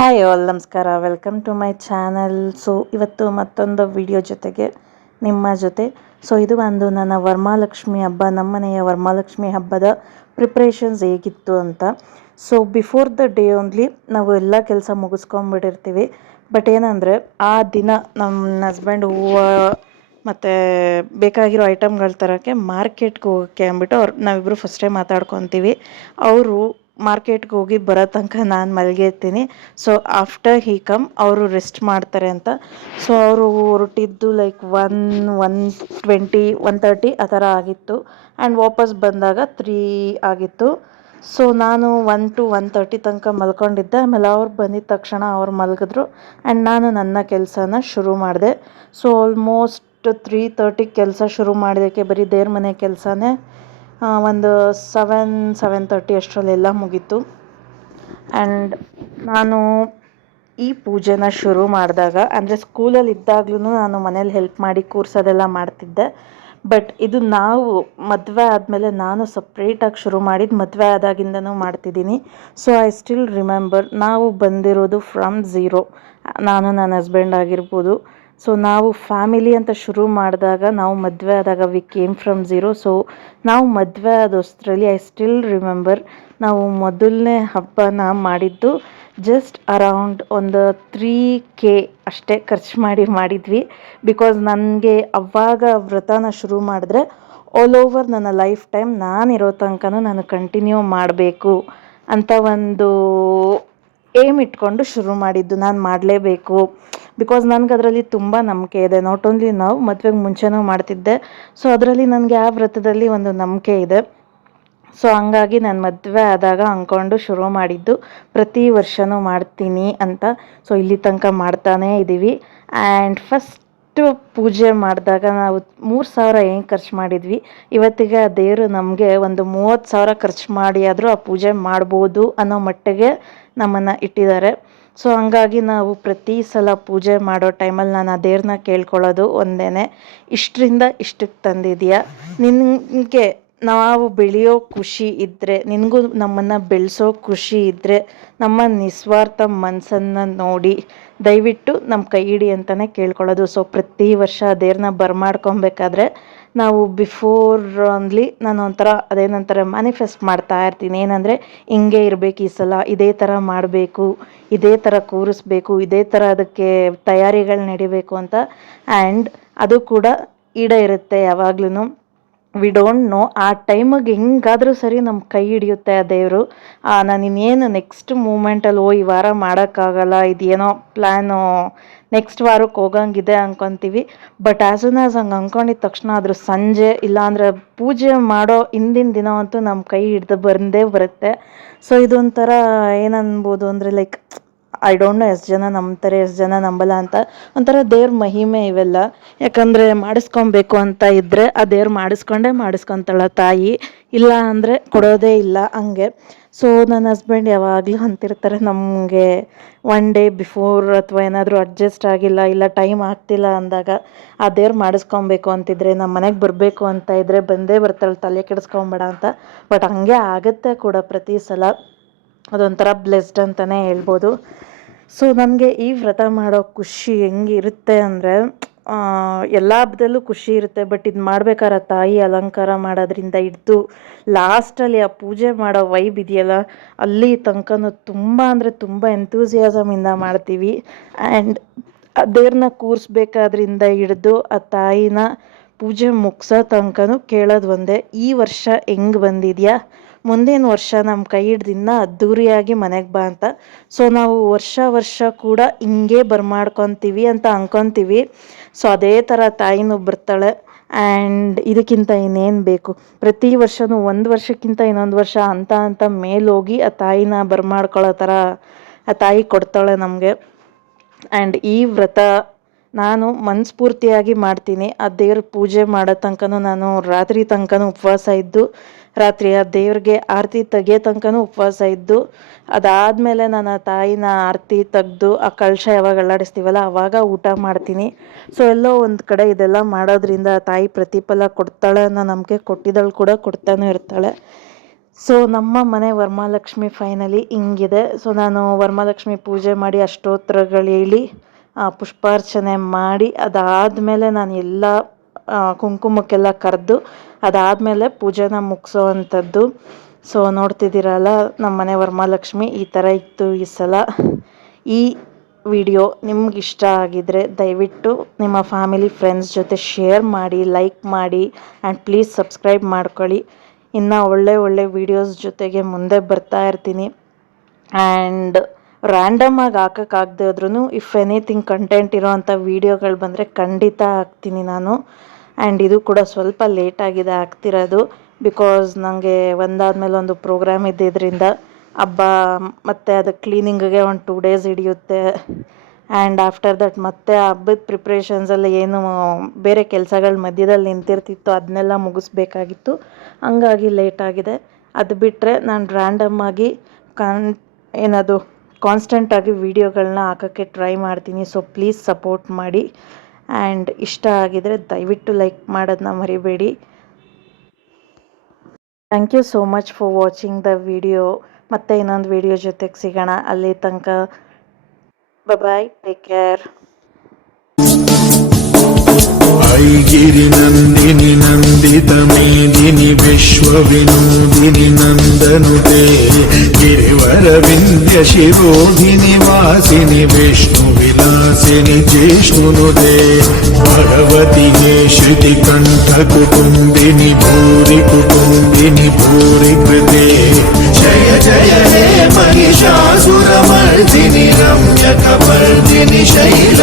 Hi all, ನಮಸ್ಕಾರ. Welcome to my channel. So ಇವತ್ತು ಮತ್ತೊಂದು ವಿಡಿಯೋ ಜೊತೆಗೆ ನಿಮ್ಮ ಜೊತೆ. ಸೊ ಇದು ಒಂದು ನನ್ನ ವರಮಹಾಲಕ್ಷ್ಮಿ ಹಬ್ಬ, ನಮ್ಮನೆಯ ವರಮಹಾಲಕ್ಷ್ಮಿ ಹಬ್ಬದ ಪ್ರಿಪ್ರೇಷನ್ಸ್ ಹೇಗಿತ್ತು ಅಂತ. So before the day only ನಾವು ಎಲ್ಲ ಕೆಲಸ ಮುಗಿಸ್ಕೊಂಡ್ಬಿಟ್ಟಿರ್ತೀವಿ. ಬಟ್ ಏನಂದರೆ ಆ ದಿನ ನಮ್ಮ ಹಸ್ಬೆಂಡ್ ಹೂವು ಮತ್ತು ಬೇಕಾಗಿರೋ ಐಟಮ್ಗಳು ತರೋಕ್ಕೆ ಮಾರ್ಕೆಟ್ಗೆ ಹೋಗೋಕ್ಕೆ ಅಂದ್ಬಿಟ್ಟು ನಾವಿಬ್ಬರು ಫಸ್ಟೇ ಮಾತಾಡ್ಕೊತೀವಿ. ಅವರು ಮಾರ್ಕೆಟ್ಗೆ ಹೋಗಿ ಬರೋ ತನಕ ನಾನು ಮಲಗಿರ್ತೀನಿ. ಸೊ ಆಫ್ಟರ್ ಹೀ ಕಮ್ ಅವರು ರೆಸ್ಟ್ ಮಾಡ್ತಾರೆ ಅಂತ. ಸೊ ಅವರು ಹೊರಟಿದ್ದು ಲೈಕ್ 1:20 1:30 ಆ ಥರ ಆಗಿತ್ತು. ಆ್ಯಂಡ್ ವಾಪಸ್ ಬಂದಾಗ 3 ಆಗಿತ್ತು. ಸೊ ನಾನು 1 to 1:30 ತನಕ ಮಲ್ಕೊಂಡಿದ್ದೆ. ಆಮೇಲೆ ಅವ್ರು ಬಂದಿದ್ದ ತಕ್ಷಣ ಅವ್ರು ಮಲಗಿದ್ರು ಆ್ಯಂಡ್ ನಾನು ನನ್ನ ಕೆಲಸನ ಶುರು ಮಾಡಿದೆ. ಸೊ ಆಲ್ಮೋಸ್ಟ್ 3:30 ಕೆಲಸ ಶುರು ಮಾಡೋದಕ್ಕೆ ಬರೀ ದೇವ್ರ ಮನೆ ಕೆಲಸನೇ ಒಂದು 7:30 ಅಷ್ಟರಲ್ಲೆಲ್ಲ ಮುಗೀತು. ಆ್ಯಂಡ್ ನಾನು ಈ ಪೂಜೆನ ಶುರು ಮಾಡಿದಾಗ, ಅಂದರೆ ಸ್ಕೂಲಲ್ಲಿ ಇದ್ದಾಗ್ಲೂ ನಾನು ಮನೇಲಿ ಹೆಲ್ಪ್ ಮಾಡಿ ಕೂರ್ಸೋದೆಲ್ಲ ಮಾಡ್ತಿದ್ದೆ. ಬಟ್ ಇದು ನಾವು ಮದುವೆ ಆದಮೇಲೆ ನಾನು ಸಪ್ರೇಟಾಗಿ ಶುರು ಮಾಡಿದ್ದು, ಮದುವೆ ಆದಾಗಿಂದನೂ ಮಾಡ್ತಿದ್ದೀನಿ. ಸೊ ಐ ಸ್ಟಿಲ್ ರಿಮೆಂಬರ್, ನಾವು ಬಂದಿರೋದು ಫ್ರಮ್ ಝೀರೋ. ನಾನು ನನ್ನ ಹಸ್ಬೆಂಡ್ ಆಗಿರ್ಬೋದು. ಸೊ ನಾವು ಫ್ಯಾಮಿಲಿ ಅಂತ ಶುರು ಮಾಡಿದಾಗ, ನಾವು ಮದುವೆ ಆದಾಗ we came from zero. So ನಾವು ಮದುವೆ ಆದಷ್ಟರಲ್ಲಿ ಐ ಸ್ಟಿಲ್ ರಿಮೆಂಬರ್, ನಾವು ಮೊದಲನೇ ಹಬ್ಬನ ಮಾಡಿದ್ದು ಜಸ್ಟ್ ಅರೌಂಡ್ ಒಂದು 3K ಅಷ್ಟೇ ಖರ್ಚು ಮಾಡಿದ್ವಿ. ಬಿಕಾಸ್ ನನಗೆ ಅವಾಗ ವ್ರತನ ಶುರು ಮಾಡಿದ್ರೆ ಆಲ್ ಓವರ್ ನನ್ನ ಲೈಫ್ ಟೈಮ್ ನಾನಿರೋ ತನಕನೂ ನಾನು ಕಂಟಿನ್ಯೂ ಮಾಡಬೇಕು ಅಂತ ಒಂದು ಏಮ್ ಇಟ್ಕೊಂಡು ಶುರು ಮಾಡಿದ್ದು. ನಾನು ಮಾಡಲೇಬೇಕು ಬಿಕಾಸ್ ನನಗೆ ಅದರಲ್ಲಿ ತುಂಬ ನಂಬಿಕೆ ಇದೆ. ನಾಟ್ ಓನ್ಲಿ ನಾವು ಮದುವೆಗೆ ಮುಂಚೆನೂ ಮಾಡ್ತಿದ್ದೆ. ಸೊ ಅದರಲ್ಲಿ ನನಗೆ ಆ ವ್ರತದಲ್ಲಿ ಒಂದು ನಂಬಿಕೆ ಇದೆ. ಸೊ ಹಂಗಾಗಿ ನಾನು ಮದುವೆ ಆದಾಗ ಅಂದ್ಕೊಂಡು ಶುರು ಮಾಡಿದ್ದು, ಪ್ರತಿ ವರ್ಷವೂ ಮಾಡ್ತೀನಿ ಅಂತ. ಸೊ ಇಲ್ಲಿ ತನಕ ಮಾಡ್ತಾನೇ ಇದ್ದೀವಿ. ಆ್ಯಂಡ್ ಫಸ್ಟು ಪೂಜೆ ಮಾಡಿದಾಗ ನಾವು 3,000 ಏನು ಖರ್ಚು ಮಾಡಿದ್ವಿ. ಇವತ್ತಿಗೆ ಆ ದೇವರು ನಮಗೆ ಒಂದು 30,000 ಖರ್ಚು ಮಾಡಿ ಆದರೂ ಆ ಪೂಜೆ ಮಾಡ್ಬೋದು ಅನ್ನೋ ಮಟ್ಟಿಗೆ ನಮ್ಮನ್ನು ಇಟ್ಟಿದ್ದಾರೆ. ಸೊ ಹಂಗಾಗಿ ನಾವು ಪ್ರತಿ ಸಲ ಪೂಜೆ ಮಾಡೋ ಟೈಮಲ್ಲಿ ನಾನು ಆ ದೇವ್ರನ್ನ ಕೇಳ್ಕೊಳ್ಳೋದು ಒಂದೇ, ಇಷ್ಟರಿಂದ ಇಷ್ಟಕ್ಕೆ ತಂದಿದೆಯಾ, ನಿನಗೆ ನಾವು ಬೆಳೆಯೋ ಖುಷಿ ಇದ್ದರೆ, ನಿನಗೂ ನಮ್ಮನ್ನು ಬೆಳೆಸೋ ಖುಷಿ ಇದ್ದರೆ, ನಮ್ಮ ನಿಸ್ವಾರ್ಥ ಮನಸ್ಸನ್ನು ನೋಡಿ ದಯವಿಟ್ಟು ನಮ್ಮ ಕೈ ಹಿಡಿ ಅಂತಲೇ ಕೇಳ್ಕೊಳ್ಳೋದು. ಸೊ ಪ್ರತಿ ವರ್ಷ ದೇವ್ರನ್ನ ಬರಮಾಡ್ಕೊಬೇಕಾದ್ರೆ ನಾವು ಬಿಫೋರ್ ಓನ್ಲಿ ನಾನು ಒಂಥರ ಅದೇನಂತಾರೆ ಮ್ಯಾನಿಫೆಸ್ಟ್ ಮಾಡ್ತಾ ಇರ್ತೀನಿ. ಏನಂದರೆ ಹಿಂಗೆ ಇರಬೇಕು, ಈ ಸಲ ಇದೇ ಥರ ಮಾಡಬೇಕು, ಇದೇ ಥರ ಕೂರಿಸ್ಬೇಕು, ಇದೇ ಥರ ಅದಕ್ಕೆ ತಯಾರಿಗಳು ನಡಿಬೇಕು ಅಂತ. ಆ್ಯಂಡ್ ಅದು ಕೂಡ ಈಡೇರುತ್ತೆ ಯಾವಾಗ್ಲೂ. ವಿ ಡೋಂಟ್ ನೋ ಆ ಟೈಮಿಗೆ ಹೆಂಗಾದರೂ ಸರಿ ನಮ್ಮ ಕೈ ಹಿಡಿಯುತ್ತೆ ಆ ದೇವರು. ನಾನು ಇನ್ನೇನು ನೆಕ್ಸ್ಟ್ ಮೂಮೆಂಟಲ್ಲಿ ಈ ವಾರ ಮಾಡೋಕ್ಕಾಗಲ್ಲ, ಇದೇನೋ ಪ್ಲ್ಯಾನು ನೆಕ್ಸ್ಟ್ ವಾರಕ್ಕೆ ಹೋಗಂಗಿದೆ ಅಂದ್ಕೊತೀವಿ. ಬಟ್ ಆ್ಯಸ್ ಸೂನ್ ಆ್ಯಸ್ ಹಂಗೆ ಅಂದ್ಕೊಂಡಿದ್ದ ತಕ್ಷಣ ಅದ್ರ ಸಂಜೆ ಇಲ್ಲಾಂದರೆ ಪೂಜೆ ಮಾಡೋ ಹಿಂದಿನ ದಿನ ಅಂತೂ ನಮ್ಮ ಕೈ ಹಿಡ್ದು ಬಂದೇ ಬರುತ್ತೆ. ಸೊ ಇದೊಂಥರ ಏನನ್ಬೋದು ಅಂದರೆ ಲೈಕ್ ಐ ಡೋಂಟ್ ನೋ ಎಷ್ಟು ಜನ ನಂಬ್ತಾರೆ, ಎಷ್ಟು ಜನ ನಂಬಲ್ಲ ಅಂತ. ಒಂಥರ ದೇವ್ರ ಮಹಿಮೆ ಇವೆಲ್ಲ. ಯಾಕಂದರೆ ಮಾಡಿಸ್ಕೊಬೇಕು ಅಂತ ಇದ್ದರೆ ಆ ದೇವ್ರು ಮಾಡಿಸ್ಕೊತಾಳ ತಾಯಿ, ಇಲ್ಲ ಅಂದರೆ ಕೊಡೋದೇ ಇಲ್ಲ ಹಂಗೆ. ಸೊ ನನ್ನ ಹಸ್ಬೆಂಡ್ ಯಾವಾಗಲೂ ಅಂತಿರ್ತಾರೆ, ನಮಗೆ 1 ಡೇ ಬಿಫೋರ್ ಅಥವಾ ಏನಾದರೂ ಅಡ್ಜಸ್ಟ್ ಆಗಿಲ್ಲ, ಇಲ್ಲ ಟೈಮ್ ಆಗ್ತಿಲ್ಲ ಅಂದಾಗ ಆ ದೇವ್ರು ಮಾಡಿಸ್ಕೊಬೇಕು ಅಂತಿದ್ರೆ, ನಮ್ಮ ಮನೆಗೆ ಬರಬೇಕು ಅಂತ ಇದ್ದರೆ ಬಂದೇ ಬರ್ತಾಳೆ, ತಲೆ ಕೆಡಿಸ್ಕೊಬೇಡ ಅಂತ. ಬಟ್ ಹಂಗೆ ಆಗುತ್ತೆ ಕೂಡ ಪ್ರತಿ ಸಲ. ಅದೊಂಥರ ಬ್ಲೆಸ್ಡ್ ಅಂತಲೇ ಹೇಳ್ಬೋದು. ಸೊ ನನಗೆ ಈ ವ್ರತ ಮಾಡೋ ಖುಷಿ ಹೆಂಗಿರುತ್ತೆ ಅಂದರೆ, ಎಲ್ಲ ಹಬ್ಬದಲ್ಲೂ ಖುಷಿ ಇರುತ್ತೆ. ಬಟ್ ಇದು ಮಾಡ್ಬೇಕಾದ್ರೆ ತಾಯಿ ಅಲಂಕಾರ ಮಾಡೋದ್ರಿಂದ ಹಿಡ್ದು ಲಾಸ್ಟಲ್ಲಿ ಆ ಪೂಜೆ ಮಾಡೋ ವೈಬ್ ಇದೆಯಲ್ಲ, ಅಲ್ಲಿ ತನಕನೂ ತುಂಬ ಅಂದರೆ ತುಂಬ ಎಂತೂಸಿಯಾಸಮಿಂದ ಮಾಡ್ತೀವಿ. ಆ್ಯಂಡ್ ಆ ದೇವ್ರನ್ನ ಕೂರಿಸ್ಬೇಕಾದ್ರಿಂದ ಹಿಡ್ದು ಆ ತಾಯಿನ ಪೂಜೆ ಮುಗಿಸೋ ತನಕನೂ ಕೇಳೋದು ಒಂದೇ, ಈ ವರ್ಷ ಹೆಂಗೆ ಬಂದಿದೆಯಾ, ಮುಂದಿನ ವರ್ಷ ನಮ್ಮ ಕೈ ಹಿಡ್ದು ಇನ್ನೂ ಅದ್ಧೂರಿಯಾಗಿ ಮನೆಗೆ ಬಾ ಅಂತ. ಸೊ ನಾವು ವರ್ಷ ಕೂಡ ಹಿಂಗೆ ಬರ್ಮಾಡ್ಕೊತೀವಿ ಅಂತ ಅಂದ್ಕೊತೀವಿ. ಸೊ ಅದೇ ಥರ ತಾಯಿನೂ ಬರ್ತಾಳೆ. ಆ್ಯಂಡ್ ಇದಕ್ಕಿಂತ ಇನ್ನೇನು ಬೇಕು. ಪ್ರತಿ ವರ್ಷವೂ ಒಂದು ವರ್ಷಕ್ಕಿಂತ ಇನ್ನೊಂದು ವರ್ಷ ಅಂತ ಮೇಲೋಗಿ ಆ ತಾಯಿನ ಬರ್ಮಾಡ್ಕೊಳ್ಳೋ ಥರ ಆ ತಾಯಿ ಕೊಡ್ತಾಳೆ ನಮಗೆ. ಆ್ಯಂಡ್ ಈ ವ್ರತ ನಾನು ಮನಸ್ಫೂರ್ತಿಯಾಗಿ ಮಾಡ್ತೀನಿ. ಆ ದೇವ್ರ ಪೂಜೆ ಮಾಡೋ ತನಕನೂ ನಾನು ರಾತ್ರಿ ತನಕನೂ ಉಪವಾಸ ಇದ್ದು, ರಾತ್ರಿ ಆ ದೇವ್ರಿಗೆ ಆರತಿ ತೆಗಿಯೋ ತನಕನೂ ಉಪವಾಸ ಇದ್ದು, ಅದಾದಮೇಲೆ ನಾನು ಆ ತಾಯಿನ ಆರತಿ ತೆಗೆದು ಆ ಕಳಶ ಯಾವಾಗ ಅಲ್ಲಾಡಿಸ್ತೀವಲ್ಲ ಆವಾಗ ಊಟ ಮಾಡ್ತೀನಿ. ಸೊ ಎಲ್ಲೋ ಒಂದು ಕಡೆ ಇದೆಲ್ಲ ಮಾಡೋದ್ರಿಂದ ತಾಯಿ ಪ್ರತಿಫಲ ಕೊಡ್ತಾಳೆ ಅನ್ನೋ ನಂಬಿಕೆ, ಕೊಟ್ಟಿದ್ದಳು ಕೂಡ ಕೊಡ್ತಾನೆ ಇರ್ತಾಳೆ. ಸೊ ನಮ್ಮ ಮನೆ ವರಮಹಾಲಕ್ಷ್ಮಿ ಫೈನಲಿ ಹಿಂಗಿದೆ. ಸೊ ನಾನು ವರಮಹಾಲಕ್ಷ್ಮಿ ಪೂಜೆ ಮಾಡಿ ಅಷ್ಟೋತ್ತರಗಳು ಹೇಳಿ ಪುಷ್ಪಾರ್ಚನೆ ಮಾಡಿ ಅದಾದಮೇಲೆ ನಾನು ಎಲ್ಲ ಕುಂಕುಮಕ್ಕೆಲ್ಲ ಕರೆದು ಅದಾದಮೇಲೆ ಪೂಜೆನ ಮುಗಿಸೋ. ಸೊ ನೋಡ್ತಿದ್ದೀರಲ್ಲ ನಮ್ಮ ಮನೆ ವರಮಹಾಲಕ್ಷ್ಮಿ ಈ ಥರ ಇತ್ತು ಈ ಸಲ. ಈ ವಿಡಿಯೋ ನಿಮ್ಗೆ ಇಷ್ಟ ಆಗಿದರೆ ದಯವಿಟ್ಟು ನಿಮ್ಮ ಫ್ಯಾಮಿಲಿ ಫ್ರೆಂಡ್ಸ್ ಜೊತೆ ಶೇರ್ ಮಾಡಿ, ಲೈಕ್ ಮಾಡಿ ಆ್ಯಂಡ್ ಪ್ಲೀಸ್ ಸಬ್ಸ್ಕ್ರೈಬ್ ಮಾಡ್ಕೊಳ್ಳಿ. ಇನ್ನು ಒಳ್ಳೆ ವೀಡಿಯೋಸ್ ಜೊತೆಗೆ ಮುಂದೆ ಬರ್ತಾ ಇರ್ತೀನಿ. ಆ್ಯಂಡ್ ರ್ಯಾಂಡಮಾಗಿ ಹಾಕೋಕ್ಕಾಗದೆ ಹೋದ್ರೂ ಇಫ್ ಎನಿಥಿಂಗ್ ಕಂಟೆಂಟ್ ಇರೋವಂಥ ವೀಡಿಯೋಗಳು ಬಂದರೆ ಖಂಡಿತ ಹಾಕ್ತೀನಿ ನಾನು. ಆ್ಯಂಡ್ ಇದು ಕೂಡ ಸ್ವಲ್ಪ ಲೇಟಾಗಿದೆ ಆಗ್ತಿರೋದು, ಬಿಕಾಸ್ ನನಗೆ ಒಂದಾದ್ಮೇಲೆ ಒಂದು ಪ್ರೋಗ್ರಾಮ್ ಇದ್ದಿದ್ದರಿಂದ ಹಬ್ಬ ಮತ್ತು ಅದು ಕ್ಲೀನಿಂಗಿಗೆ ಒಂದು 2 days ಹಿಡಿಯುತ್ತೆ. ಆ್ಯಂಡ್ ಆಫ್ಟರ್ ದಟ್ ಮತ್ತೆ ಹಬ್ಬದ ಪ್ರಿಪ್ರೇಷನ್ಸಲ್ಲಿ ಏನು ಬೇರೆ ಕೆಲಸಗಳ ಮಧ್ಯದಲ್ಲಿ ನಿಂತಿರ್ತಿತ್ತು ಅದನ್ನೆಲ್ಲ ಮುಗಿಸ್ಬೇಕಾಗಿತ್ತು, ಹಂಗಾಗಿ ಲೇಟಾಗಿದೆ. ಅದು ಬಿಟ್ಟರೆ ನಾನು ರ್ಯಾಂಡಮ್ಮಾಗಿ ಕಾನ್ಸ್ಟೆಂಟಾಗಿ ವೀಡಿಯೋಗಳನ್ನ ಹಾಕೋಕ್ಕೆ ಟ್ರೈ ಮಾಡ್ತೀನಿ. ಸೊ ಪ್ಲೀಸ್ ಸಪೋರ್ಟ್ ಮಾಡಿ. ಆ್ಯಂಡ್ ಇಷ್ಟ ಆಗಿದರೆ ದಯವಿಟ್ಟು ಲೈಕ್ ಮಾಡೋದನ್ನ ಮರಿಬೇಡಿ. Thank you so much for watching the video. ಮತ್ತೆ ಇನ್ನೊಂದು ವಿಡಿಯೋ ಜೊತೆಗೆ ಸಿಗೋಣ. ಅಲ್ಲಿ ತನಕ ಬಾಯ್, ಟೇಕ್ ಕೇರ್. ಐಗಿರಿ ನಂದಿನಿ ನಂದಿತ ಮೇದಿನಿ ವಿಶ್ವವಿನೋದಿನಿ ನಂದನುತೆ ಗಿರಿವರ ವಿಂಧ್ಯ ಶಿರೋಧಿನಿ ವಾಸಿನಿ ವಿಷ್ಣು ವಿಲಾಸಿನಿ ಜಿಷ್ಣುನುತೆ ಭಗವತಿಗೆ ಶ್ರುತಿ ಕಂಠ ಕುಟುಂಬಿನಿ ಭೂರಿ ಕುಟುಂಬಿನಿ ಭೂರಿ ಕೃತೆ ಜಯ ಜಯ ಹೇ ಮಹಿಷಾಸುರ ಮರ್ದಿನಿ ರಮ್ಯ ಕಮರ್ದಿನಿ ಶೈಲ